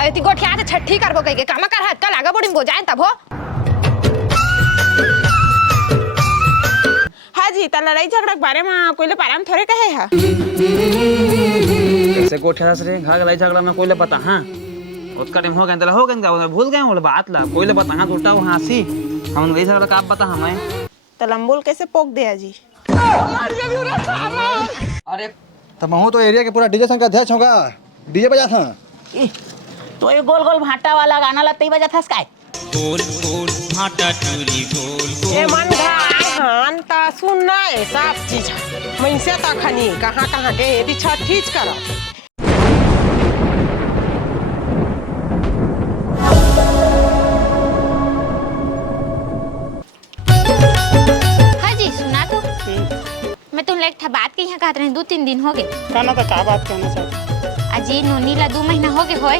अति गोठिया से छठी करबो कह के काम कर हाथ कल आगे बढ़िम गो जाए तब हो। हाँ जी त लड़ाई झगड़ा के बारे में कोई पाराम थोड़े कहे है। कैसे गोठिया से घर लड़ाई झगड़ा में कोई पता हां उसका टाइम हो गया हो गया भूल गए बोले बात ला कोई पता हां उल्टा वो हंसी हम वही झगड़ा का आप बता हमें तो लंबोल कैसे पोक दिया जी। अरे तो मैं तो एरिया के पूरा डीजे संघ का अध्यक्ष होगा डीजे बजा था तो ये गोल गोल भाटा वाला गाना लगते ही बजा था स्काई गोल गोल भाटा टूरी गोल ये मन धान ता सुनना है सब चीज मैं से ता खनी कहां के यदि छठ ठीक करो। हाँ जी सुना तो मैं तुम एक बात की यहाँ कहते रहे 2-3 दिन हो गए कहना तो क्या बात कहना चाहते अजी नोनी ला 2 महीना हो गए होए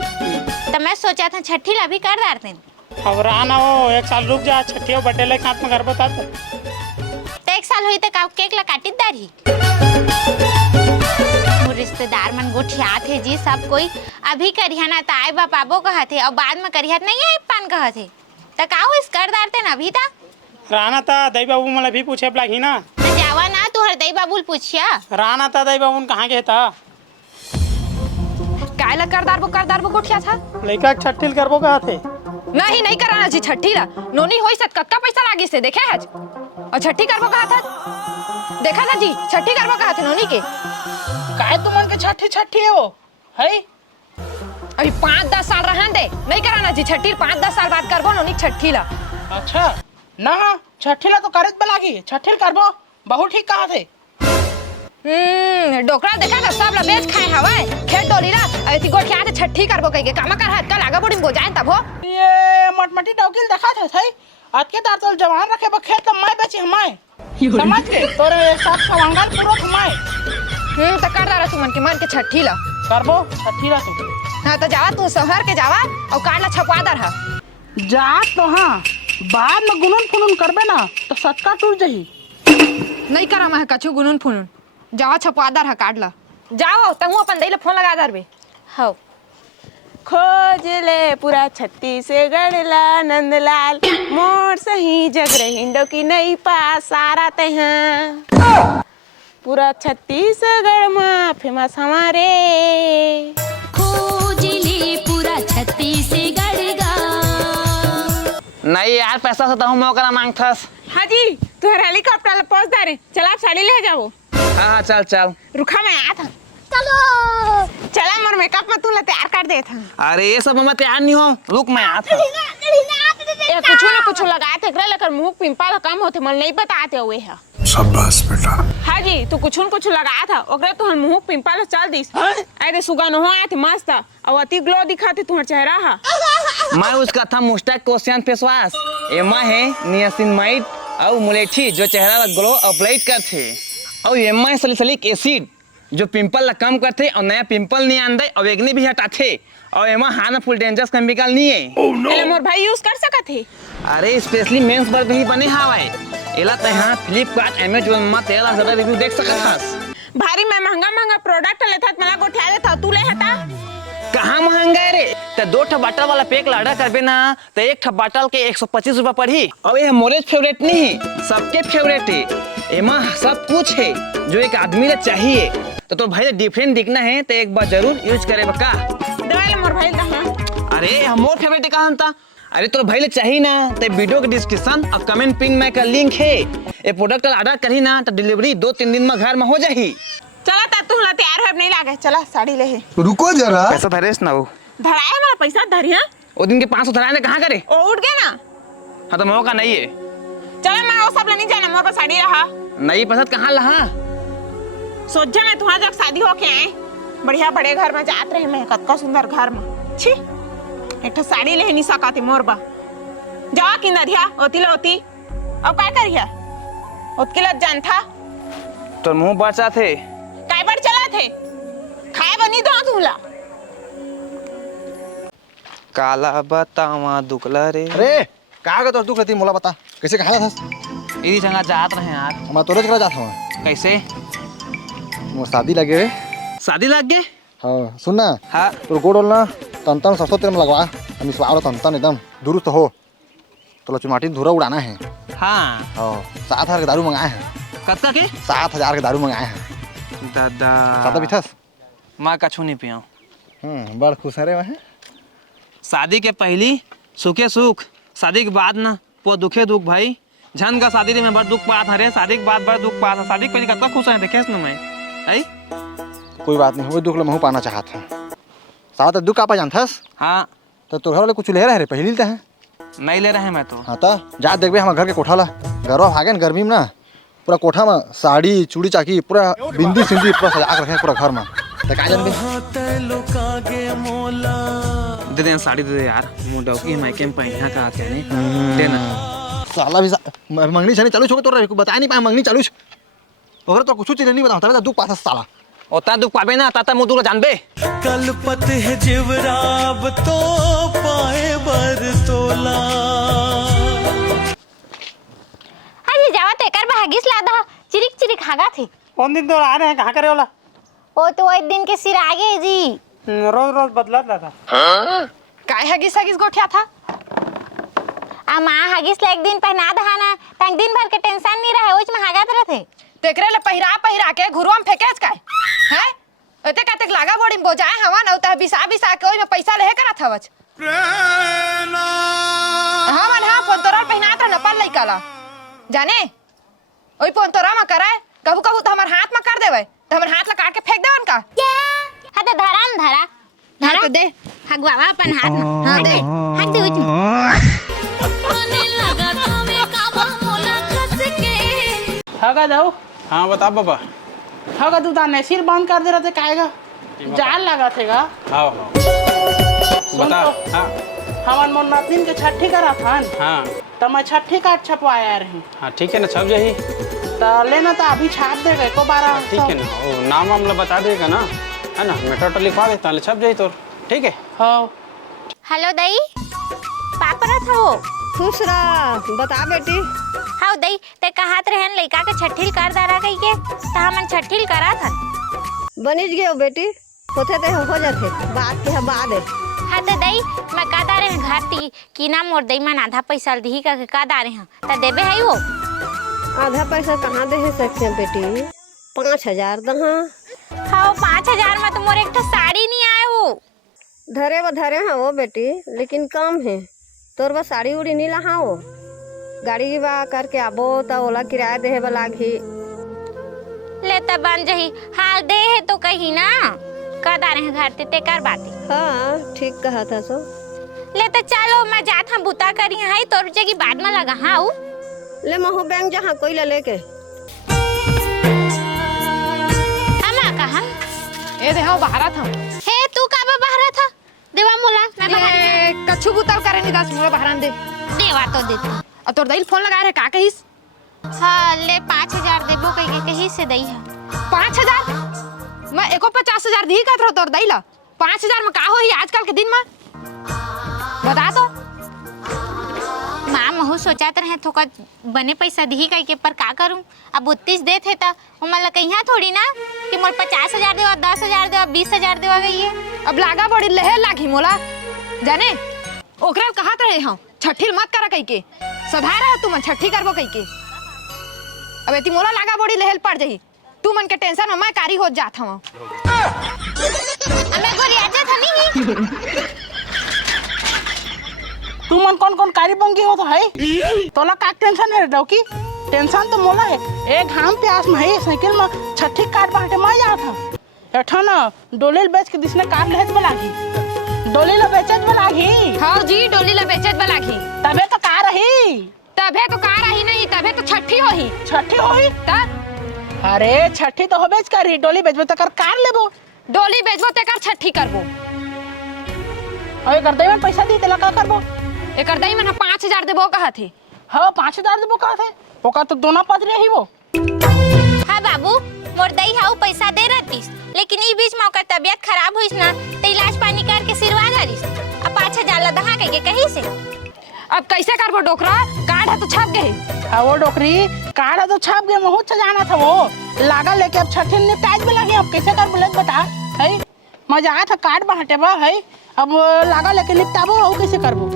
तो मैं सोचा था छठी ला भी कर डालते अब आना हो 1 साल रुक जा छठी बटेले हाथ में घर बता तो 1 साल हुई तक आप केक ला काटी दाढ़ी रिश्तेदार मन गोठिया थे जी सब कोई अभी करिया ना तो आए बाप आबो कहा थे और बाद में करिया नहीं आए पान कहा थे तो का हो इस कर डालते ना अभी तक राना था दई बाबू मला भी पूछे लागी ना जावा ना तू हर दई बाबू पूछिया राना था दई बाबू कहाँ गए था कायला करदार वो गोठिया था लड़का छठिल करबो कहा थे नहीं कराना जी छठी ला नोनी होई सत कक्का पैसा लागी से देखे आज और छठी करबो कहा था देखा था जी छठी करबो कहा थे नोनी के काय तुमन के छठी है वो है अभी 5-10 साल रहन दे नहीं कराना जी छठी 5-10 साल बाद करबो नोनी छठी ला। अच्छा ना छठिला तो करत बलागी छठिल करबो बहुत ठीक कहा थे। डोकरा देखा था सब ला बेच खाए हवाए खेत डोली ला अति गोठिया से छठी करबो कह के काम कर हाथ कल आगे बढ़िम गो जाए तब हो। ये मटमटी डौकिल देखा था थई आज के तार तो जवान रखे बा खेत मैं बेची हमाय समझ के तोरे साथ सवांगल पूरा हमाय तो कर रहा तुमन के मन के छठी ला करबो छठिला तू हां तो जावा तू शहर के जावा और काट ला छपवा दर है जा तो हां बाद में गुनन फुनन करबे ना तो सटका टूट जही नहीं करा मैं कछु गुनन फुनन जावा छपवा दर है काट ला जाओ तहु अपन दई ला फोन लगा दर बे हो खोज ले पूरा छत्तीसगढ़ ला नंदलाल मोर सही जग रहिंडो की नहीं पास सारा तहाँ पूरा छत्तीसगढ़ में फेमस हमारे खोज ले पूरा छत्तीसगढ़ गा नहीं यार पैसा से हूँ मौका मांगथस। हाँ जी तू हेलीकॉप्टर ला पहुंच दे रे चल आप साड़ी ले जाओ। हाँ चल रुका मैं आया था चलो चला मोर मेकअप में तू ला तैयार कर दे था। अरे ये सब मैं तैयार नहीं हो रुक मैं आता ये कुछ ना कुछ लगाए थे लेकर मुंह पिंपल कम होते मन नहीं बताते हुए है। शाबाश बेटा। हाँ जी तू कुछ लगाया था ओकरे तो मुंह पिंपल चल दिस अरे सुगन हो आए थे मस्त और अति ग्लो दिखाते तुम्हारा चेहरा है। मैं उसका था मुस्टैक कोशियन फेस वॉश एमा है नियासिनमाइड और मुलेठी जो चेहरा का ग्लो अपलाइट करते और एमा है सैलिसिलिक एसिड जो पिंपल ला कम करते और नया पिंपल नहीं आंदे और वेगनी भी हटाते और एमा हार्मफुल डेंजरस केमिकल नहीं है। oh, no. मोर भाई यूज कर सका थे। अरे स्पेशली मेंस बर भी बने हवाए एला तहां फ्लिपकार्ट अमेज़न में तेरा ज्यादा रिव्यू देख सकत हस। भारी मैं महंगा प्रोडक्ट लेता मला गोठिया देता तू ले हटा कहाँ महंगा है रे तो 2 ठा बॉटल वाला पैक ऑर्डर करबे ना तो 1 ठा बॉटल के 125 रुपया पड़ी और ये मोरे फेवरेट नहीं है सबके फेवरेट है एमा सब कुछ है जो एक आदमी ले चाहिए तो भाई डिफरेंट दिखना है तो एक बार जरूर यूज करे बका दवाई मोर भाई कहां अरे मोर फेवरेट कहां था अरे तो भाई ले चाहिए ना तो वीडियो के डिस्क्रिप्शन और कमेंट पिन में का लिंक है ये प्रोडक्ट ऑर्डर करी ना तो डिलीवरी 2-3 दिन में घर में हो जाही। चला ता तू ला तैयार है नहीं लागे चला साड़ी ले है रुको जरा पैसा धरेस ना वो धराया हमारा पैसा धरिया वो दिन के 500 धराने कहाँ करे ओ उठ गया ना हाँ तो मौका नहीं है चला मैं वो सब लेने जाना मोर पर साड़ी रहा नहीं पसंद कहाँ लहा सोचा मैं तुम्हारा जब शादी हो के आए बढ़िया बड़े घर में जात रहे मैं कतका सुंदर घर में छी एक तो साड़ी ले नहीं सका थी मोर बा जावा कि नदिया ओती लोती अब काय करिया ओतके लत जान था तो मुंह बचा थे काय पर चला थे खाए बनी दो तुला काला बतावा दुकला रे अरे कहाँ का तो दुख रहती मोला बता कैसे कहा था इदी संगा जात रहे यार मैं तोरे चला जाता हूँ कैसे मोर शादी लगे हुए शादी लग गए हाँ सुनना हाँ तो गोड़ ना तन सरसों तेल में लगवा मिसवा लो तन एकदम दुरुस्त हो। तो चुमाटी धूरा उड़ाना है। हाँ 7,000 के दारू मंगाए हैं। कत्ता के 7,000 के दारू मंगाए हैं। दादा सादा बिथस माँ कछु नहीं पिया। बड़ खुश है रे वहाँ। शादी के पहली सुखे सुख, शादी के बाद ना वो दुखे दुख भाई। झन का शादी में बड़ दुख पात हरे, शादी के बाद बड़ दुख पात। शादी के पहले कत्ता खुश है देखे ना मैं आई। कोई बात नहीं, वो दुख ले महू पाना चाहत है। सादा दुख आपा जानथस। हाँ तो तोहरा वाले कुछ ले रहे रे पहली ले हैं। नहीं ले रहे मैं तो। हाँ तो जा देखबे हमारे घर के कोठा ला। गरवा भागे न गर्मी में ना पूरा कोठा में साड़ी चूड़ी चाकी पूरा बिंदी सिंदी पूरा सजा के रखे पूरा घर में। तो का जानबे दे दे साड़ी दे दे यार। मुंडा की मायके में पहिया का कहने देना। साला भी मंगनी छने चालू छोके तोरा बता नहीं पाए मंगनी चालू ओकरा तो कुछ चीज नहीं बताओ तबे दुख पास साला। ओता दुख पाबे ना ताता मुदुर जानबे। कलपत है जिवराब तो पाए बरतोला। अरे जावा तेकर भागिस लादा चिरिक चिरिक हागा थे। कौन दिन तो आ रहे हैं कहाँ करे वाला ओ तो एक दिन के सिर आगे जी रोज रोज बदला था। काय हगिस हगिस गोठिया था। आ माँ हगिस ला एक दिन पहना दहाना तंग दिन भर के टेंशन नहीं रहे ओच में हागत रहथे। तेकरे ले पहिरा के घुरुआ में फेकेस काय हैं एते काते लागा बोड़ी में बोजाए हवा न उता बिसा के ओइ में पैसा लेहे करत हवच। हां मन हां पोंतरा पहिनात न पल लइकाला जाने ओइ पोंतरा में कराए कबू कबू तो हमर हाथ में कर देवे तो हमर हाथ ला काट के फेंक देवन का। हां तो धरा न धरा धरा तो दे हगवावा अपन हाथ में। हां दे हाथ दे ओच में। होने लगा तुम्हें काबा मोला खस के। हगा जाओ हाँ बता बाबा। हगा तू ताने सिर बंद कर दे रहते काहेगा जाल लगा थेगा। हाँ हाँ बता। तो, हाँ हमार मोर नातिन के छठी करा था हाँ तो मैं छठी कार्ड छपवाया रही हाँ ठीक है ना छप जाही। तो लेना तो अभी छाप देगा एको 12 ठीक है ना वो नाम वाम ला बता देगा ना है ना मेट्रो तो लिखवा देता छप जाही तो ठीक है। हाँ हेलो दई पापरा था वो खुश रह बता बेटी। हाउ दई ते कहत रहन लइका के छठिल कर दारा कई के त हमन छठिल करा था। बनिज गयो बेटी होते ते हो जाते बात के बाद है। हाँ तो दई मैं का दारे हैं घर ती की ना मोर दई मन आधा पैसा दी का दारे हैं त देबे है वो। आधा पैसा कहाँ दे है सकते हैं बेटी 5,000 दहा। हाँ 5,000 में तो मोर एक ठो साड़ी नहीं आए वो। धरे हैं वो बेटी लेकिन कम है तोर बस साड़ी उड़ी नहीं लहा वो गाड़ी बा करके आबो तो ओला किराया दे वाला घी ले तब बन जही हाल दे है तो कहीं ना का दारे हैं घर ते कर बाती। हाँ ठीक कहा था सो। ले तो चलो मैं जात हम बुता करी हाई तोर जगी बाद में लगा हाँ ले महू बैंक जहाँ कोई ले लेके अमा कहा ए दे हां बाहर था। हे तू काबा बाहर था देवा मोला मैं बाहर कछु बुताल करे नहीं 10 मोला बाहर दे देवा तो देती। और तोर दई फोन लगा रे का कहिस। हाँ ले 5,000 देबो कहीं से दई है 5,000 मैं एको 50,000 दी कहत रहो तोर दई ला 5,000 में का होई आजकल के दिन में बता तो। माँ महू सोचत रहे थोका बने पैसा दी कहीं के पर का करूं अब 32 दे थे ता उमन ला कहिया थोड़ी ना कि मोर 50,000 देवा 10,000 देवा 20,000 देवा गई है। अब लागा बड़ी लहे लागी मोला जाने ओकरा कहत रहे हम छठी मत करा कहीं के सधा रहा तू मन छठी करबो कहीं के। अब एती मोला लागा बड़ी लहेल पड़ जही तू मन के टेंशन में मैं कारी हो जात हूं। मैं गोरी आजा था नहीं तू मन कौन कौन कारी बंगी हो तो है तोला का टेंशन है डौकी टेंशन तो मोला है एक घाम प्यास में है साइकिल में छठी काट बाटे मैं जा था एठा ना डोली बेच के दिसने कार लेत बलागी डोली ला बेचत बलागी। हां जी डोली ला बेचत बलागी तबे तो कार रही नहीं तबे तो छठी होही त अरे छठी तो होबेज करी डोली बेचबो त कार लेबो डोली बेचबो ते कर छठी करबो। अरे कर देवन पैसा दी तेला का करबो एकर दई मन 5,000 देबो कहथे। हां 5,000 देबो कहथे ओका तो दोना पद रही वो। हाँ बाबू मोर दई हाउ पैसा दे रहतीस लेकिन ई बीच में ओकर तबीयत खराब होइस ना त इलाज पानी करके सिरवा जारिस अब 5,000 ला दहा के कहीं से। अब कैसे करबो डोकरा कार्ड है तो छप गए। हाँ वो डोकरी कार्ड है तो छप गए बहुत जाना था वो लागा लेके अब छठी निपटाज में लगे अब कैसे कर बुलेट बता है मजा आया था कार्ड बांटे बा है अब लागा लेके निपटाबो हो कैसे करबो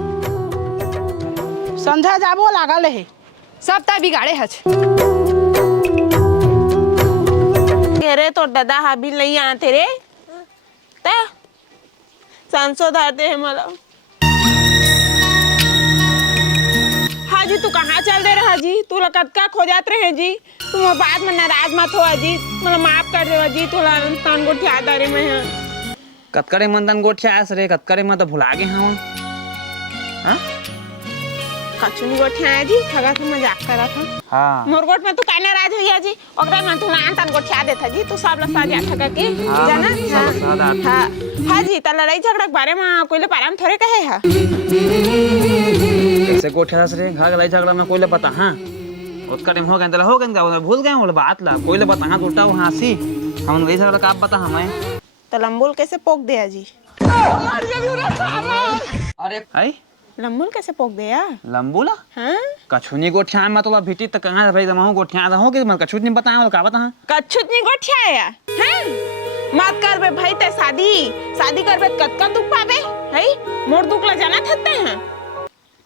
संध्या जाबो लागा ले है सब ता बिगाड़े हच रे तोर दादा हाबी नहीं आते रे ता सांसद आते हैं मला हाजी तू कहाँ चल दे रहा जी तू कतका खो जात रहे जी तू बाद में नाराज मत हो जी मला माफ कर दे जी तू तन को याद आ रे मैं कतकरे मंदन गोठ आस रे कतकरे में तो भुला गए हम हाँ कचुनी गोठिया है जी ठगा से मजाक करा था हाँ मोर गोठ में तू काहे नाराज होइया जी ओकरा में तू लान तन गोठिया देता जी तू सब लोग साथ ठगा के जाना हां हां जी त लड़ाई झगड़ा के बारे में कोइले पाराम थोड़े कहे हा कैसे गोठ आस रे घर लड़ाई झगड़ा में कोइले पता हां उसका टाइम हो गया भूल गए बोले बात ला कोइले पता हां उल्टा वो हंसी हम वही झगड़ा का आप बता हमें तो लंबुल कैसे पोक दिया जी अरे आई लंबुल कैसे पोक दिया लंबूला हाँ कछुनी गोठिया में तो भीटी तक कहां भाई दमा गोठिया हो के मैं कछुनी बताया का बता कछुनी गोठिया है हैं मत कर बे भाई ते शादी कर बे कतका दुख पाबे है मोर दुख ला जाना थते हैं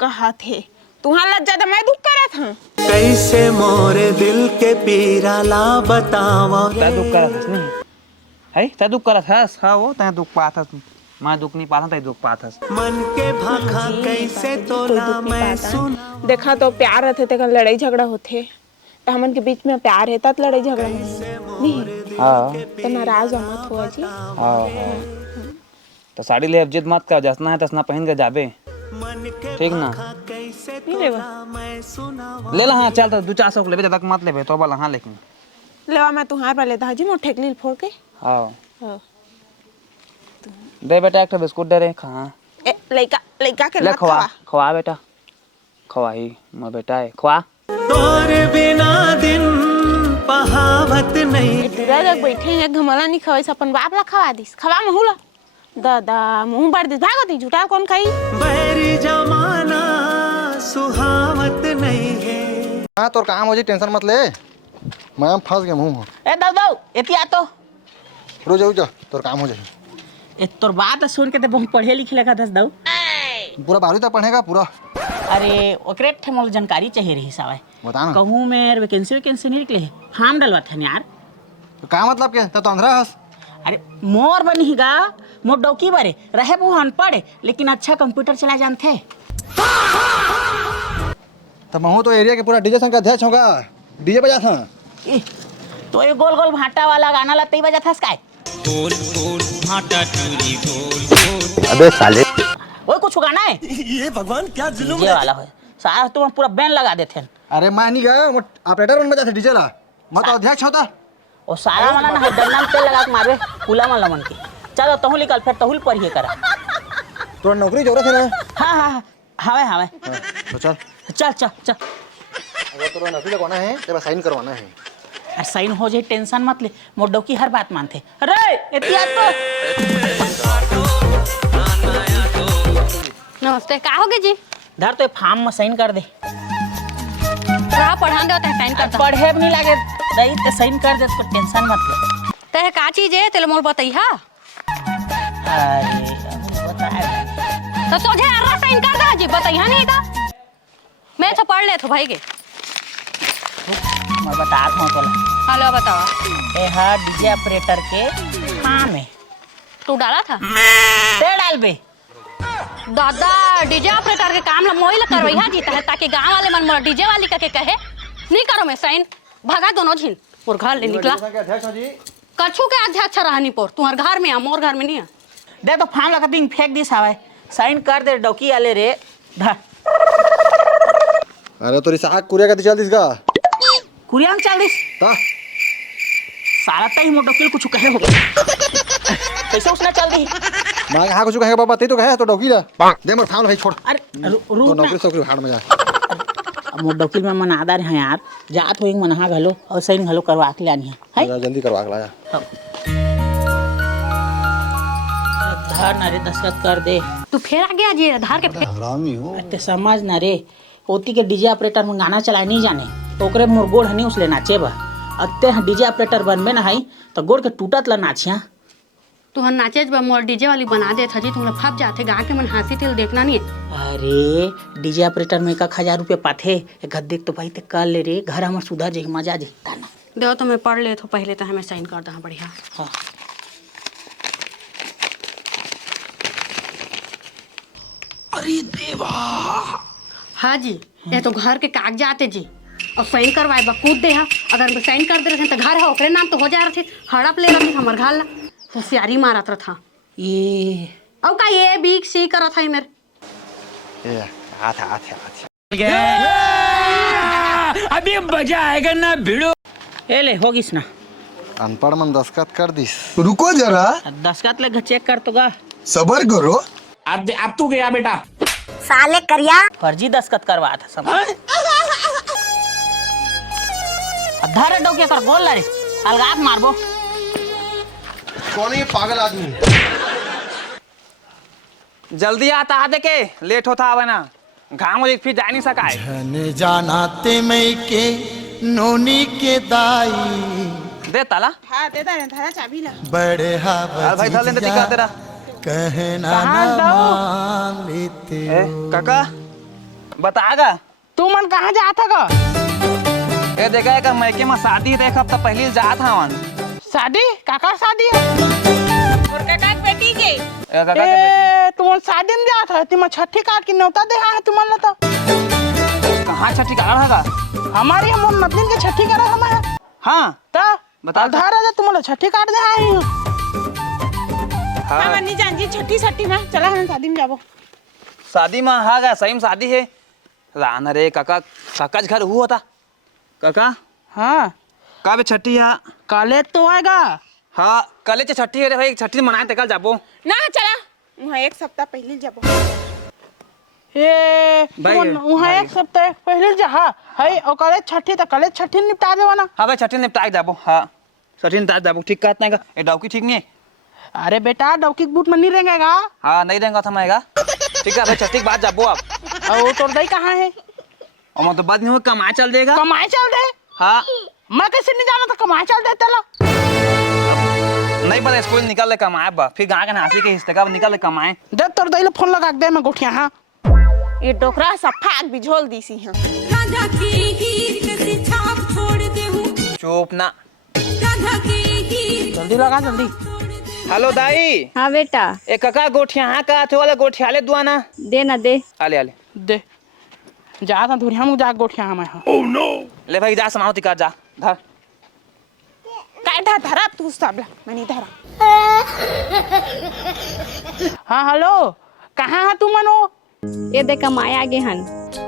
कहा थे तुहां लज्जा दे मैं दुख करा था कैसे मोरे दिल के पीरा ला बतावा ता दुख करा था नहीं है ता दुख करा था हां वो ता दुख पाता तू मैं दुख नहीं पाता ता दुख पाता मन के भाखा कैसे तोला मैं सुन देखा तो प्यार रहते थे लड़ाई झगड़ा होते तो हमन के बीच में प्यार है तब लड़ाई झगड़ा नहीं हां तो नाराज मत हो जी हां तो साड़ी ले अब जिद मत कर जसना है तसना पहन के जाबे ठीक ना नहीं लेवा ले ला हां चल तो 200-400 लेबे ज्यादा मत लेबे तो बोला हां लेकिन लेवा मैं तुम्हारे वाले था जी मोर ठेकली फोड़ के हां हाँ। दे बेटा एक बिस्कुट दे रे खा ए लइका के ले मत खवा खवा बेटा खवाही मैं बेटा है खवा तोरे बिना दिन पहावत नहीं पूरा लोग बैठे हैं घमला नहीं खवाई अपन बाप ला खवा दिस खवा मुहुला दादा मुंह बढ़ दिस भागती झूठा कौन खाई बैरी जमाना सुहावत नहीं है हाँ तोर काम हो जी टेंशन मत ले मैं फंस गया मुँह ए दाऊ एतिया तो रो जाऊ जा तोर काम हो जाए ए तोर बात सुन के तो बहुत पढ़े लिखे लगा दस दाऊ पूरा 12वीं तक पढ़ेगा पूरा अरे ओकरे ठे मोल जानकारी चाहिए रही सावे बता ना कहूँ में वैकेंसी नहीं निकले फार्म डलवा था यार तो का मतलब के तो अंधरा हस अरे मोर बनीगा मोर डौकी बारे रहे वो अनपढ़ लेकिन अच्छा कंप्यूटर चला जानते तो महू तो एरिया के पूरा डीजे संघ का अध्यक्ष होगा डीजे बजा था तो ये गोल गोल भाटा वाला गाना लगता ही बजा था स्काई गोल गोल भाटा टूरी गोल गोल अबे साले वो कुछ गाना है ये भगवान क्या जुल्म ये वाला है सारा तुम पूरा बैन लगा देते हैं अरे मैं नहीं गया ऑपरेटर बन बजा था डीजे ला मैं तो अध्यक्ष होता और सारा वाला ना डंडा में तेल लगा के मारवे कुला मन लमन के चलो तहुल निकल फिर तहुल पढ़िए करा तो नौकरी जरूरत है ना हाँ हाँ हवे हवे तो चल चल चल चल अगर तो नौकरी लगवाना है तो बस साइन करवाना है और साइन हो जाए टेंशन मत ले मोर डौकी हर बात मानते अरे इतिया तो नमस्ते का होगे जी धर तो फार्म में साइन कर दे थोड़ा पढ़ा दे होता है साइन करता पढ़े भी नहीं लागे नहीं तो साइन कर दे इसको टेंशन मत ले ते का चीज है तेरे मोर बताइहा अरे बताए तो सोझे अर्रा साइन कर दे जी बताइहा नहीं था मैं तो पढ़ ले तो भाई के मैं बता दूं तो हेलो बताओ ए हा डीजे ऑपरेटर के फार्म है तू डाला था ते डाल बे दादा डीजे ऑपरेटर के काम ला मोई ला करवैहा जीता है ताकि गांव वाले मन मोला डीजे वाली का के कहे नहीं करो मैं साइन भागा दोनों झिन और घर ले निकला अध्यक्ष हो जी कछु के अध्यक्ष रहनी पोर तुम्हारे घर में आ मोर घर में नहीं आ दे तो फार्म लगा दिन फेंक दी सावे साइन कर दे डौकी वाले रे धर अरे तो रिसाक कुरिया का चल दिसगा कुरियांग चल दिस ता सारा तई मोर डौकी कुछ कहे हो कैसे उसने चल दी मैं कहा कुछ कहेगा बाबा ते तो कहे तो डौकी ला दे मोर थाल भाई छोड़ अरे तो रुक ना नौकरी सोकरी हाड़ में जा मोर डौकी में मन आदर है यार जात होइंग मन हा घलो और साइन घलो करवा के लानी है जा जल्दी करवा के लाया धर ना रे दस्तखत कर दे तू फिर आ गया जी आधार के फिर ते समझ ना रे ओती के डीजे ऑपरेटर में गाना चलाए नहीं जाने तो ओकरे मोर गोड़ हनी उसले नाचे बा अत्ते डीजे ऑपरेटर बनबे ना हई तो गोड़ के टूटत ला नाचिया तुहर नाचे मोर डीजे वाली बना दे था जी तुमला फप जाते गा के मन हंसी तिल देखना नहीं है। अरे डीजे ऑपरेटर में 1000 रुपये पाथे एक देख तो भाई ते कर ले रे घर हमर सुधा जे मजा जे ताना दो तो मैं पढ़ ले तो पहले तो हमें साइन कर दहा बढ़िया। हाँ अरे देवा हाँ जी ये तो घर के कागजात है जी और साइन करवाए बा कूद दे हा अगर मैं साइन कर दे रहे तो घर है ओकरे नाम तो हो जा रहे थे हड़प ले रहे हमर घर ला होशियारी मारत रहा ये और का ये बीक सी करत है मेरे ये आथा अभी मजा आएगा ना भिड़ो। ए ले होगिस ना अनपढ़ मन दस्खत कर दिस। रुको जरा, दस्खत ले चेक कर तो गा सबर करो। अब तू गया बेटा साले करिया फर्जी दस्खत करवा था समझ अधारे डोके कर बोल रे अलगात मारबो। कौन है ये पागल आदमी? जल्दी आता आ देखे लेट होता आवे ना घाम हो फिर जा नहीं सका है। धन जाना ते मई के नोनी के दाई दे ताला हाँ दे दे धरा चाबी ला। बड़े यार भाई था लेने टिका तेरा कहना कहाँ ना दो? मान लेते ए काका बताएगा तू मन कहाँ जाता गा? ए देखा है मैके में शादी एक हफ्ता पहले जा था वन शादी काका शादी है और काका के बेटी के ए काका के बेटी ए तुम शादी में जात है तुम छठी काट के न्योता दे है तुम मन तो कहाँ छठी कारण हैगा हमारे हम मतलब के छठी करा हम है हाँ तो बता बता धरा जा तुम छठी काट दे है हाँ मन्नी जान जी छठी छठी में चला हम शादी में जाबो। शादी में हैगा सही में शादी है राना रे काका काका घर हुआ था काका हाँ का बे छठी है काले तो आएगा हाँ कल छठी है रे भाई छठी मनाए ते कल जाबो ना चला वहाँ एक सप्ताह पहले जाबो। ए भाई, वहाँ भाई। एक सप्ताह पहले जा है और कले छठी तो कले छठी निपटा देवा ना। हाँ भाई छठी निपटाए जाबो हाँ छठी निपटाए जाबो ठीक कहते हैं ये डॉकी ठीक नहीं है अरे बेटा डौकी के बूट में नहीं रहेगा हाँ नहीं देंगे था मैं ठीक है भाई छठी के बाद जाबो आप और तोर दई कहाँ है और मैं तो बाद में कमाए चल देगा कमाए चल दे हाँ मैं कैसे नहीं जाना तो कमाए चल दे चला नहीं पता स्कूल निकल ले कमाए बा फिर गाँव के हंसी के हिस्से का निकल ले कमाए दे तोर दई ले फोन लगा के दे मैं गोठिया हाँ ये डोकरा सफा आग बिझोल दी सी हाँ राधा की हीर कसी छाप छोड़ दे हूँ चुप ना राधा की हीर जल्दी लगा जल्दी। हेलो दाई हाँ बेटा ए कका गोठिया हाँ का थे वाला गोठिया ले दुआना दे ना दे आले आले दे जा था धुरिया में जा गोठिया मैं हाँ ले भाई जा समाओ तिका जा धर काय ढा धरा तू सबला मनी धरा। हाँ हेलो कहाँ है तू मनो ये दे कमाए आगे हन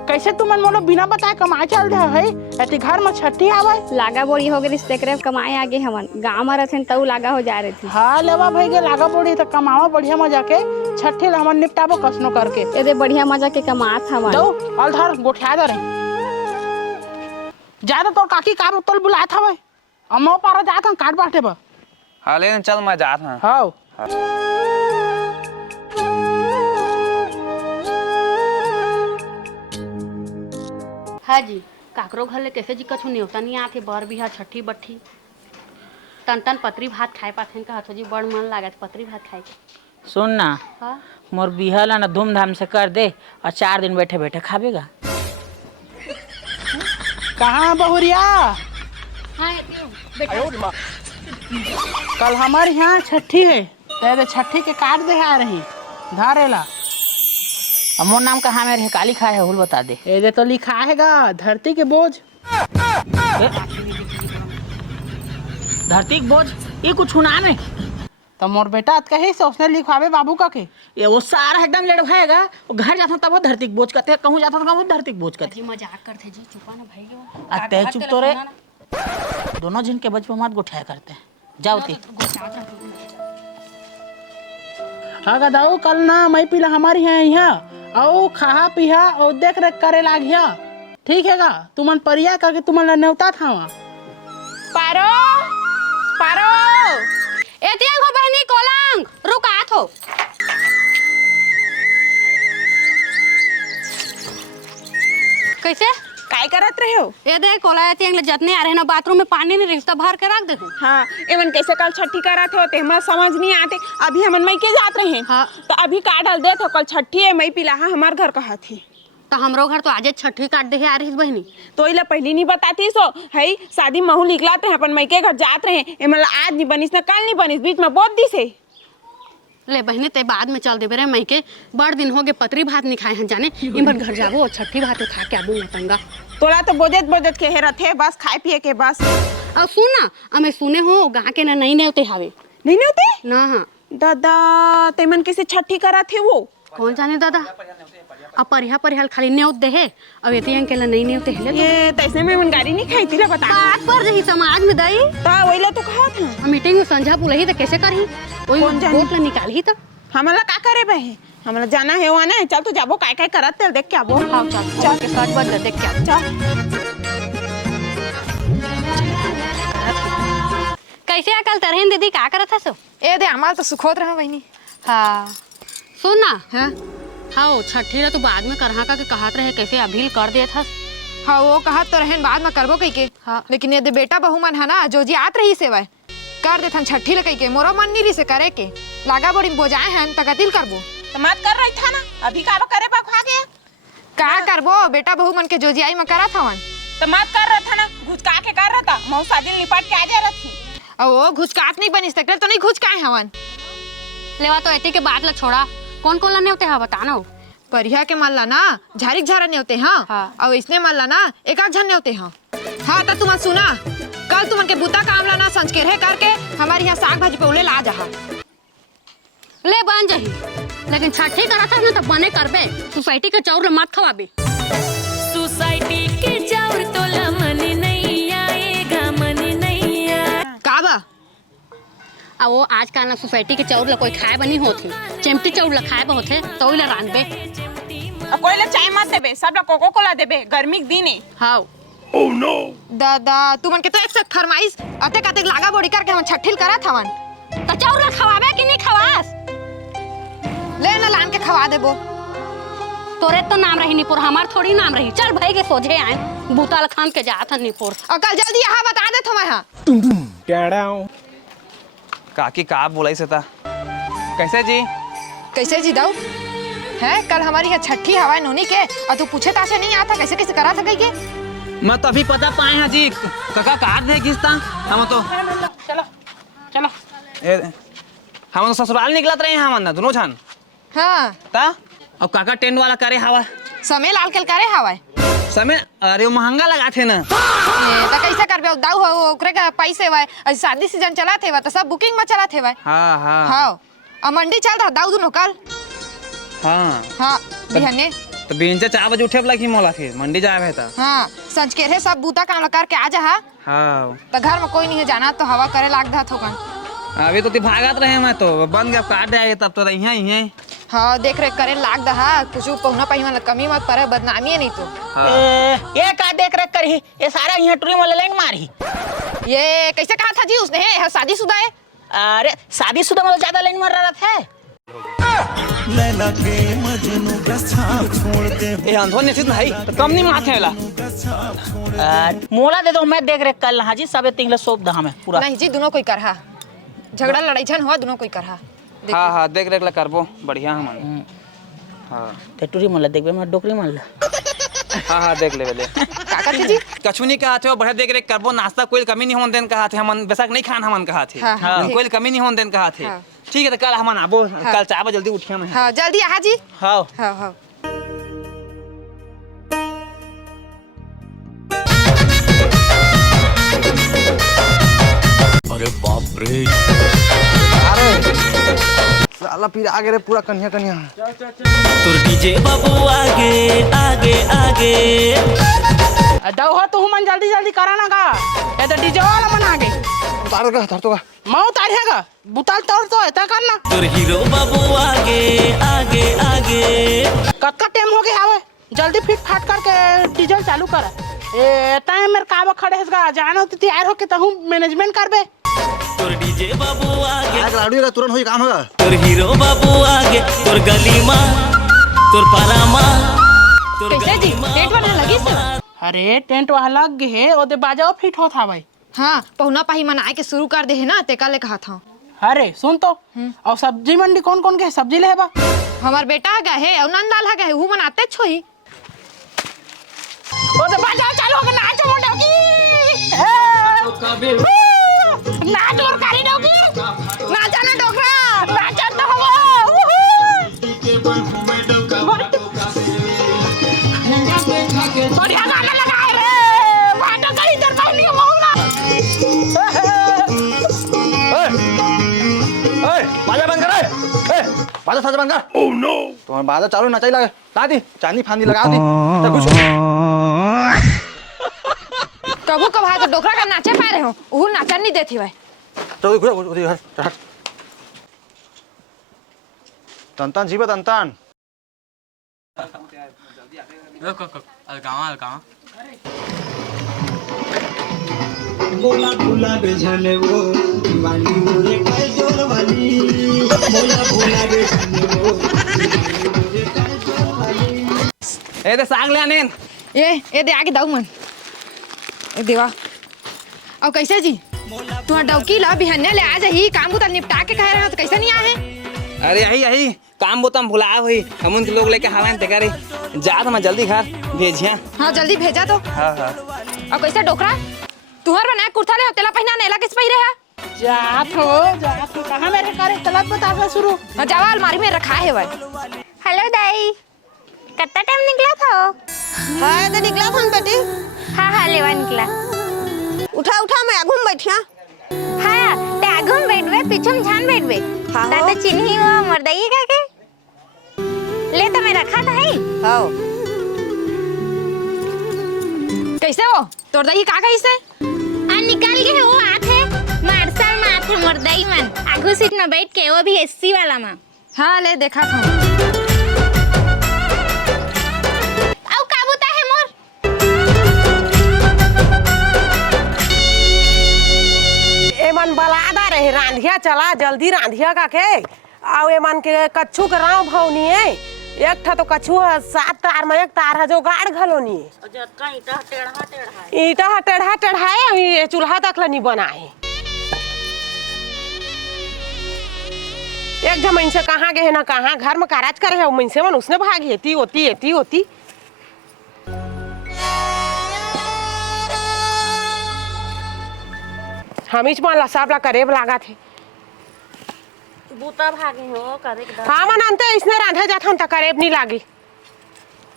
कैसे तू मन मोलो बिना बताए कमाए चल दे है ऐसे घर में छठी आवे लागा बोरी हो गई रिश्ते करे कमाए आगे हमन गाँव में रहते तऊ लागा हो जा रही थी। हाँ लेवा भाई के लागा बोड़ी तो कमावा बढ़िया मजा के छठी ला हमन निपटाबो कसनो करके ये दे बढ़िया मजा के कमात हमन दो और धर गोठिया दे रे जा तो काकी का बोतल बुलात हवे अमो पारा जात हम काट बाटे बा हाँ ले चल मैं जात हाँ हां हाँ जी काकरो घर ले कैसे जी कछु न्योता नहीं आथे बर बिहा छठी बट्ठी तन तन पतरी भात खाए पाथे का हथो जी बड़ मन लागत पतरी भात खाए के। सुन ना हाँ मोर बिहा ला ना धूमधाम से कर दे और 4 दिन बैठे बैठे खाबेगा। कहाँ बहुरिया हाँ बेटा कल हमारे यहाँ छठी है तेरे छठी के काट दे आ रही धारेला मोर नाम कहाँ में का लिखा है हुल बता दे ये तो लिखा हैगा धरती के बोझ धरती के बोझ ये कुछ नाम है तो मोर बेटा कहे से उसने लिखवावे बाबू का के ये वो सारा एकदम लड़वाएगा वो घर जाता तब वो धरती के बोझ कहते कहूँ जाता था वो धरती के बोझ कहते जी मजाक करते जी चुपा ना भाई यो अते चुप तो रे दोनों जिन के बचपन मत गुठाया करते हैं जाओ ती हाँ गदाऊ कल ना मैं पिला हमारी है यहाँ आओ खा पिहा और देख रेख करे लागिया ठीक है गा तुमन परिया करके तुमन न्योता था वहाँ पारो पारो एतियांग हो बहनी कोलांग रुकात हो कैसे काय करत रहे हो? ये देख कोला आते जतने आ रहे ना बाथरूम में पानी नहीं रही तब भर के रख दे तू। हाँ एमन कैसे कल छठी करत हो ते हमरा समझ नहीं आते। अभी हमन मई के जात रहे हाँ। तो अभी का डाल दे तो कल छठी है मई पिला हमार घर कहा थी तो हमरो घर तो आज छठी काट दे आ रही बहनी। तो इला पहली नहीं बताती सो है शादी महू निकलाते हैं अपन मई के घर जात रहे एमन आज नहीं बनिस ना कल नहीं बनिस बीच में बहुत दिस है। ले बहने ते बाद में चल देबे रे मई के बड़ दिन हो गए पतरी भात नहीं खाए हैं जाने इमर घर जाबो छठी भात खा के आबू मतंगा। तोला तो बोजत बोजत के हेरत है बस खाए पिए के बस। अब सुन ना हमें सुने हो गा के ना नहीं नेवते हावे नहीं होते ना। हाँ दादा तेमन कैसे छठी करा थे वो कौन जाने दादा अब परिहाल खाली नेवत दे है अब एती अंकेला नहीं नेवते हेले ये तैसे में मन गाड़ी नहीं खाई थी ला बता बात पर रही समाज में दई ता वहीला तो कहा था मीटिंग में संझा बुलही तो कैसे करही कोई कौन जाने? वोट ला निकालही तो हमला का करे बे हमला जाना है वहां ना चल तू जाबो काय काय करत तेल देख के आबो। हाँ चल चल के सच बज देख के आ। चल कैसे अकल तरहन दीदी का करत हसो ए दे हमार तो सुखोत रहा बहनी। हाँ सुन ना हाँ छठी ला तो बाद में करहा का के कहत रहे कैसे अभील कर देत हस। हाँ वो कहत तो रहन बाद में करबो कई के। हाँ। लेकिन ये दे बेटा बहू मन है ना जो जी आत रही सेवा कर देथन छठी ले कई के मोरो मन नहीं रही से करे के लागा बड़ी बोजाए हन तकतिल करबो तो मत कर रही था ना अभी का करे बा खा गया का करबो बेटा बहू मन के जो जी आई में करा था तो मत कर रहा था ना घुसका के कर रहा था मऊ शादी निपट के आ जा रही थी। और वो घुसकात नहीं बनी सकते तो नहीं घुसकाए हवन लेवा तो एती के बाद ला छोड़ा कौन कौन ला नेवते हा बताना हो। परिया के मन ला ना झारिक झारा ने होते हाँ हाँ। और इसने मन ला ना एक आध जन ने होते हाँ। हाँ तो तुम सुना कल तुम के बुता काम ला ना संज के रहे करके हमारे यहाँ साग भाजी पौले ला जा ले बन जही लेकिन छठी करत हस ना तो बने करबे सोसाइटी के चाउर ला मत खवाबे। सोसाइटी के चाउर तोला मनी नहीं आएगा मनी नहीं आए। का बा आ वो आजकल ना सोसाइटी के चाउर ला कोई खाए बनी होथे चिमटी चाउर ला खाए होथे तो ला रांधबे अब कोई ला चाय मत देबे सब ला कोको कोला देबे गर्मी के दिन है। हाँ दादा तू मन के तो एक से फरमाइश अते कते लागा बोड़ी करके हम छठिल करा था तो चाउर ला खवाबे कि नहीं खवास ले ना लान के खवा देबो। तोरे तो नाम रही निपुर हमार थोड़ी नाम रही चल भाई के सोझे आए बूताल खान के जात निपुर और कल जल्दी यहाँ बता दे तुम यहाँ काकी का बोलाई से था कैसे जी कैसे जी दाऊ है कल हमारी यहाँ छठी हवाई नोनी के और तू पूछे तासे नहीं आता कैसे कैसे करा था के मैं तो अभी पता पाए हैं जी काका काट दे किस्ता हम तो चलो चलो हम तो ससुराल निकलत रहे हैं हम ना दोनों छान हाँ ता अब काका टेंट वाला करे हवा समय लाल कल करे हवाई समय अरे वो महंगा लगा थे ना तो कैसे करबे दाऊ हो ओकरे का पैसे वाय शादी सीजन चला थे तो सब बुकिंग में चला थे वाय हाँ हाँ हाँ और मंडी चल रहा दाऊ दोनों कल हाँ हाँ बिहने तो बींचे 4 बजे उठे लगी मोला फिर मंडी जाए है था हाँ संज के रहे सब बूता काम करके आ जा हाँ तो घर में कोई नहीं है जाना तो हवा करे लाग धा थोकन अभी तो भागत रहे मैं तो बन गया काट आए तब तो रही है हाँ देख रेख करे लाग दहा कुछ पहुना पहिमा कमी मत पड़े बदनामी है नहीं तो ये का देख रेख करी ये सारा यहाँ टूरी में लाइन मारी। ये कैसे कहा था जी उसने है शादीशुदा है। अरे शादीशुदा मतलब ज्यादा लाइन मार रहा था। लैला के मजनू का छाप छोड़ दे ये अंधो निश्चित नहीं तो कम नहीं माथे वाला मोला दे दो मैं देख रेख कर ला जी सब तिंगले सोप दा हमें पूरा नहीं जी दोनों कोई करहा झगड़ा लड़ाई झन हुआ दोनों कोई करहा हाँ हाँ देख रेख ला करबो बढ़िया हम हाँ ते टूरी मन ला देखबे मैं डोकरी मन ला हाँ हाँ देख ले बेले काका जी कछु नहीं कहा थे बढ़िया देख रेख करबो नाश्ता कोई कमी नहीं होने देन कहा थे हम बेशक नहीं खान हमन कहा थे हाँ, कोई कमी नहीं होने देन कहा थे हाँ। ठीक है तो कल हमन आबो कल 4 बजे जल्दी उठिया मैं हाँ जल्दी आ जी हाँ हाँ हाँ अरे बाप रे अरे साला फिर आगे रे पूरा कन्या कन्या तुर डीजे बाबू आगे आगे आगे दाऊ हो तू मन जल्दी जल्दी कराना का ये तो डीजे वाला मन आ गए उतार का धर तो का मैं उतारेगा बुताल तोड़ तो ऐसा करना तुर हीरो बाबू आगे आगे आगे कब का टाइम हो गया हवे जल्दी फिट फाट करके डीजल चालू कर ए टाइम मेरे काबा खड़े है जाना होती तैयार होके तहु मैनेजमेंट करबे तुर डीजे बाबू आगे आग लाडू का तुरंत होई काम होगा तुर हीरो बाबू आगे तुर गली माँ तुर पारा माँ तुर कैसे जी डेट वाला लगी से अरे टेंट वहाँ लग गए है ओदे बाजा फिट होत हवे। हाँ पहुना पाही मनाए के शुरू कर दे है ना तेका ले कहा था। अरे सुन तो और सब्जी मंडी कौन कौन के सब्जी ले बा? हमार बेटा गए है और नंदलाल गए हु मनाते छोई। ओदे बाजा चालू हो गया नाच मोटा की नाच और कारी डोगी नाचा ना डोकरा नाचा तो हो बढ़िया गाना लगाए रे बाटा कहीं इधर पानी के मांगना। बाजा बंद कर बाजा साजा बंद कर। ओह नो तुम्हारा बाजा चालू ना चाहिए ला दी चांदी फांदी लगा दी तब कुछ कबू कब तो डोकरा का नाचे पाए रहे हो वो नाचा नहीं देती भाई। चल घुरा उधर हट हट तंतन जीवा तंतन बोला बोला बेझने वो दीवानी मोरे कर जोर वाली बोला बोला बेझने वो मोरे कर जोर वाली। ए दे साग ले आने ए दे आगे दाऊ मन ए देवा और कैसे जी तुम्हारा डौकी ला बिहन्ने ले आ जाही काम को निपटा के कह रहा तो कैसे नहीं आए? अरे यही काम बोतम भुला हुई हम उनके लोग लेके हवा ते करे जा तो मैं जल्दी घर भेजिया। हाँ जल्दी भेजा तो। हाँ हाँ और कैसे डोकरा तुहर बनाया कुर्ता ले तेला पहना नेला किस पहिरे है? जात हो कहां मेरे करे तलब बता शुरू जावा अलमारी में रखा है भाई। हेलो दाई कितना टाइम निकला था? हाँ तो निकला था बेटी। हाँ लेवा निकला। उठा उठा मैं आगू में बैठिया। हाँ ते आगू में बैठबे पीछे में झान बैठबे। हाँ ता तो चिन्ही हुआ मर्दाई का के ले तो मैं रखा था है। हाँ कैसे हो तोड़ दही का कैसे निकाल के वो आत है मारसल में आत है मर्दाई मन आगू सीट में बैठ के वो भी एसी वाला में। हाँ ले देखा था औ काबूता है मोर ए मन बलादा रहे रांधिया चला जल्दी रांधिया का के आओ ए मन के कच्छू के राव भवनी है एक था तो कछू 7 तार में एक तार है जो गाड़ घलोनी ईटा टेढ़ा टेढ़ा है ये चूल्हा तक नहीं बना है। एक जब मन से कहाँ गए ना कहाँ घर में काराज करे है मन से मन उसने भाग हेती होती हेती होती हमीच मान ला सब ला करेब लागा थे बूता भागे हो करे हाँ मन अंते इसने रांधे जात हम तक करेब नहीं लागी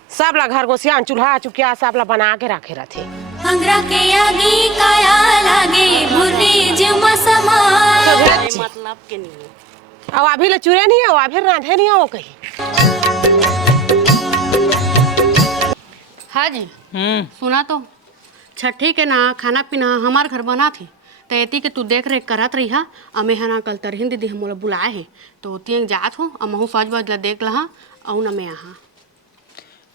सब ला घर गोसियान चूल्हा चुकिया सब ला बना के रखे रहते। अंगरा के आगी काया लागे भुर्री जुमा समा मतलब के नहीं अब अभी ले चूरे नहीं हो अभी रांधे नहीं हो कहीं। हाँ जी सुना तो छठी के ना खाना पीना हमार घर बना थी तो एती के तू देख रेख करत रही हा अमे है ना कल तरहिन दीदी हम मोला बुलाए है तो तियंग जात हो और महू सज बज ला देख लहा और ना मैं यहाँ।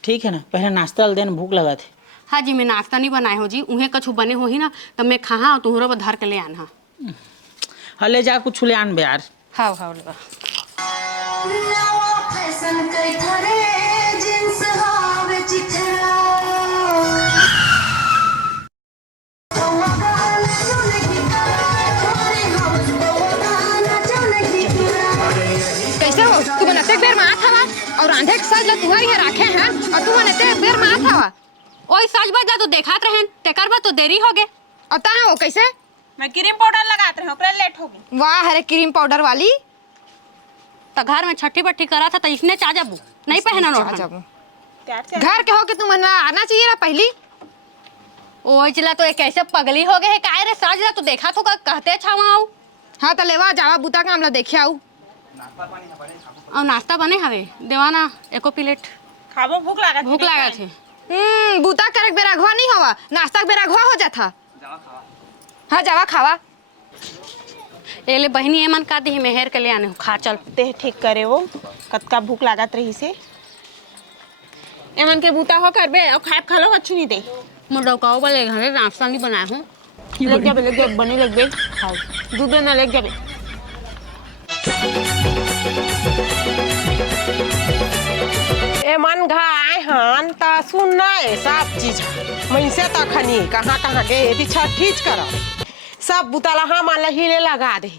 ठीक है ना पहले नाश्ता देन भूख लगा थे। हाँ जी मैं नाश्ता नहीं बनाए हो जी उन्हें कछु बने हो ही ना तब मैं खा और तुहरा धर के ले आना। हाँ ले जा कुछ ले आन बे यार। हाँ हाँ ले कैसे हो तू बनते बेर में आत हवा और आंधे के सज ला तुहरी है राखे हैं और तू बनते बेर में आत हवा ओई सज बजा तो देखात रहन तेकर बा तो देरी हो गे और ता हो कैसे मैं क्रीम पाउडर लगात रही ओकरे लेट हो गई। वाह अरे क्रीम पाउडर वाली तो घर में छठी बट्टी करा था तो इसने चा जाबू नहीं पहना नो घर के हो के तुम आना चाहिए ना पहली ओए चला तो एक ऐसे पगली हो गए है काहे रे सज ला तू देखा तो कहते छावा आऊ। हाँ तो लेवा जावा बुता का हमला देखे आऊ और नाश्ता बने हवे देवाना एको प्लेट खाबो भूख लगा थे बुता करे बेरा घवा नहीं हवा नाश्ता बेरा घवा हो जाता। हाँ जावा खावा एले बहनी एमन का दी मेहर के ले आने खा चल ते ठीक करे वो कतका भूख लागत रही से एमन के बूता हो करबे और खाए खा लो अच्छी नहीं दे मुर्डो काओ वाले घरे नाश्ता नहीं बनाया हूँ लग जाबे बने लग बे खाओ दूध ना लग जाबे। ए मन घा आए हन ता सुनना है सब चीज मनसे तक खनी कहाँ कहाँ के यदि छठीच करो सब बुतला हाँ मान ला हिले लगा दे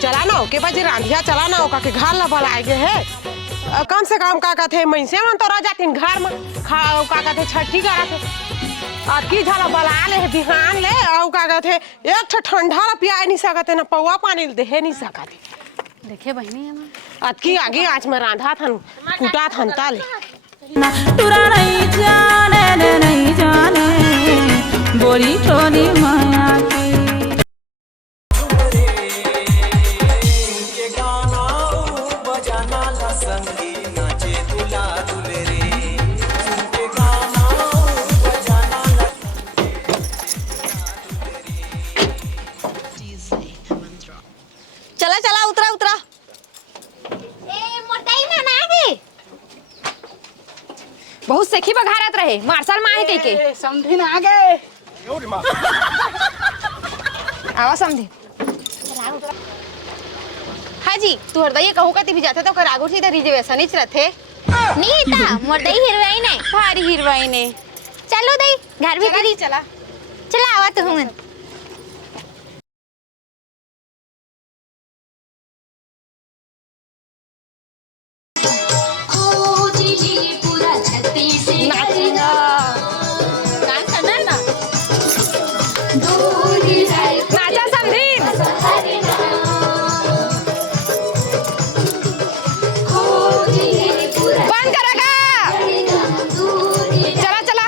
चला ना के बजे रांधिया चला ना ओका के घर ला बुलाए गए है कम से कम का कहते मनसे मन तो रह जाती घर में खा का कहते छठी करा थे और की झाला बला ले बिहान ले और का कहते एक ठंडा ला पिया नहीं सकते ना पौवा पानी दे नहीं सकते देखिए बहनी हम अतकी आगे आज मैं रांधा थन कुटा थन ताले तुरा नहीं जाने नहीं जाने बोरी छोरी माया की चला चला उतरा उतरा बहुत सेखी बघारत रहे मार्शल माहे के समझी ना आगे आवा समझी हाँ जी तू हरदई कहूँ का भी जाते तो कर आगू सीधा रिजर्वेशन ही रहते नीता मोर दई हीरोइन है भारी हीरोइन है चलो दई घर भी करी चला चला आवा तू मन नाचा समझी बंद करेगा चला चला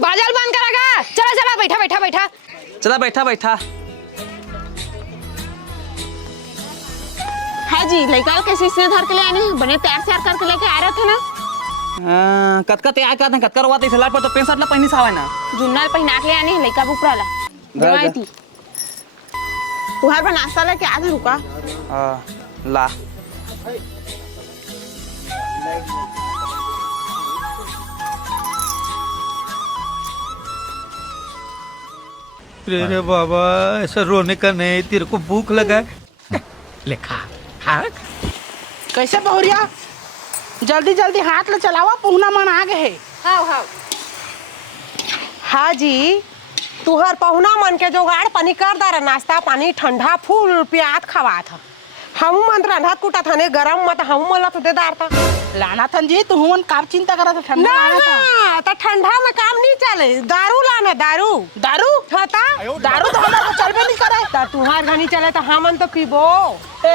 बाजल बंद करेगा चला चला बैठा बैठा बैठा चला बैठा बैठा हाँ जी लड़का के शीशे धर के ले आने बने तैयार श्यार करके लेके आ रहे थे ना कतका तैयार करते कतका रुआ ते सलार पर तो पैंसठ ला पहनी सावे ना जुन्नल पहिना के ले आने लड़का बुकराला जवाई थी तुहार पर नाश्ता लेके आ जा रुका ला अरे बाबा ऐसा रोने का नहीं तेरे को भूख लगा है ले खा खा कैसे बहुरिया जल्दी जल्दी हाथ ले चलावा पुहना मन आ गए है हाँ हाँ हाँ जी तुहर पहुना मन के जोगाड़ पानी कर दारा नाश्ता पानी ठंडा फूल प्याज खवा था हम मन रंधा कुटा थाने गरम मत हम मला तो दे दार था लाना थन जी तू हुन काम चिंता करा था ठंडा लाना था ना तो ठंडा में काम नहीं चले दारू लाना दारू दारू होता दारू तो हमारे को चलबे नहीं करे ता तुहार घनी चले तो हमन तो पीबो ए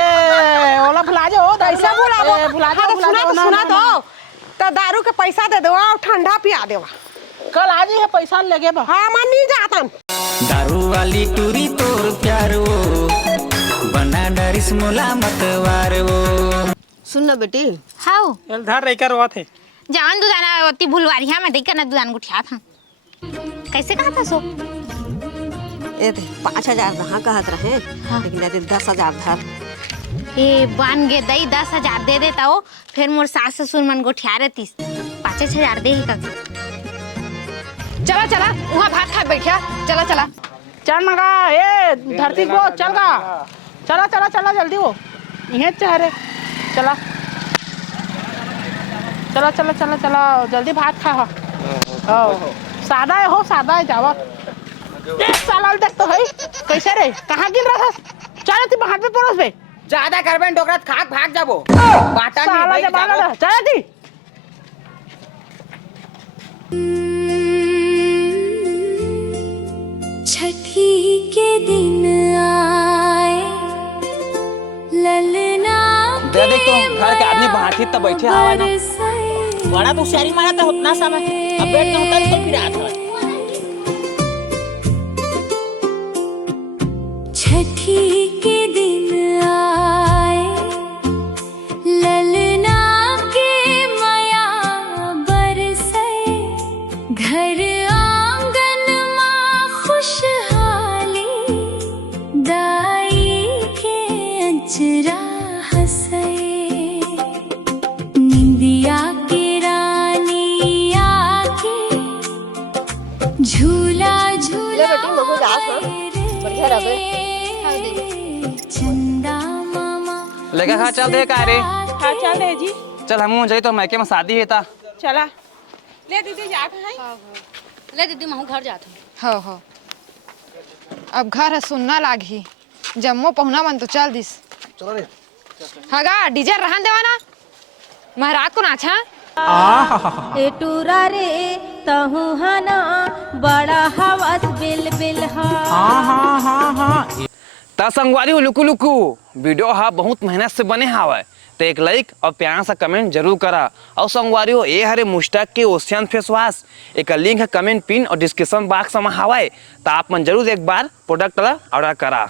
ओला भुला जाओ पैसा बुलाबो भुला हाँ, जाओ तो सुना दो तो दारू के पैसा दे दो और ठंडा पिया देवा कल आज ही है पैसा लगे बा हाँ मन नहीं जातन दारू वाली टूरी तोर प्यार वो बना डरिस मोला मतवार वो सुन ना बेटी हाउ धार रही कर हुआ थे जवान दुदाना अति भुलवारिया में देख ना दुदान गुठिया था कैसे कहा था सो ए दे 5,000 दहा कहत रहे लेकिन यदि 10,000 धर ए बन गे दई 10,000 दे देता हो फिर मोर सास ससुर मन गुठिया रहती 5,000 दे ही का चला चला वहाँ भात खा बैठा चला चला चल मगा ए धरती को चल गा चला चला चला जल्दी वो ये चेहरे चला चला चला चला चला जल्दी भात खा हो सादा है हो सादा है जावा एक साल देख तो भाई कैसे रे कहाँ गिर रहा था चल ती बाहर पे पड़ोस पे ज्यादा करबेन डोकरात खाक भाग जाबो बाटा साला जमाना चल ती छठी के दिन आए ललना दे देख तो घर के आदमी बाहर थी तब बैठे हवा ना बड़ा तू शहरी मारा तो उतना समय अब बैठ के होता तो फिर आता छठी के दिन आए ललना के माया बरसे घर आंगन माँ खुशहाली दाई के अचरा हंसे निंदिया के रानी आके झूला झूला चंदा मामा लेका खा चल दे का रे हाँ चल रे जी चल हम जाई तो मैके में शादी है ता चला ले दीदी जात है ले दीदी महू घर जात हूँ। हो हो अब घर है सुनना लागी जम्मो पहुना मन तो चल दिस चलो रे हगा डीजर रहन देवाना महाराज को नाचा ए टूरा रे तहु हना बड़ा हवस बिल बिल हा ता संगवारी हो लुकु लुकु वीडियो हा बहुत मेहनत से बने हावय तो एक लाइक और प्यारा सा कमेंट जरूर करा और संगवारी हो ये हरे मुस्टैक के ओशियन फेस वॉश एक लिंक है कमेंट पिन और डिस्क्रिप्शन बॉक्स में हावय तो आप मन जरूर एक बार प्रोडक्ट ऑर्डर करा।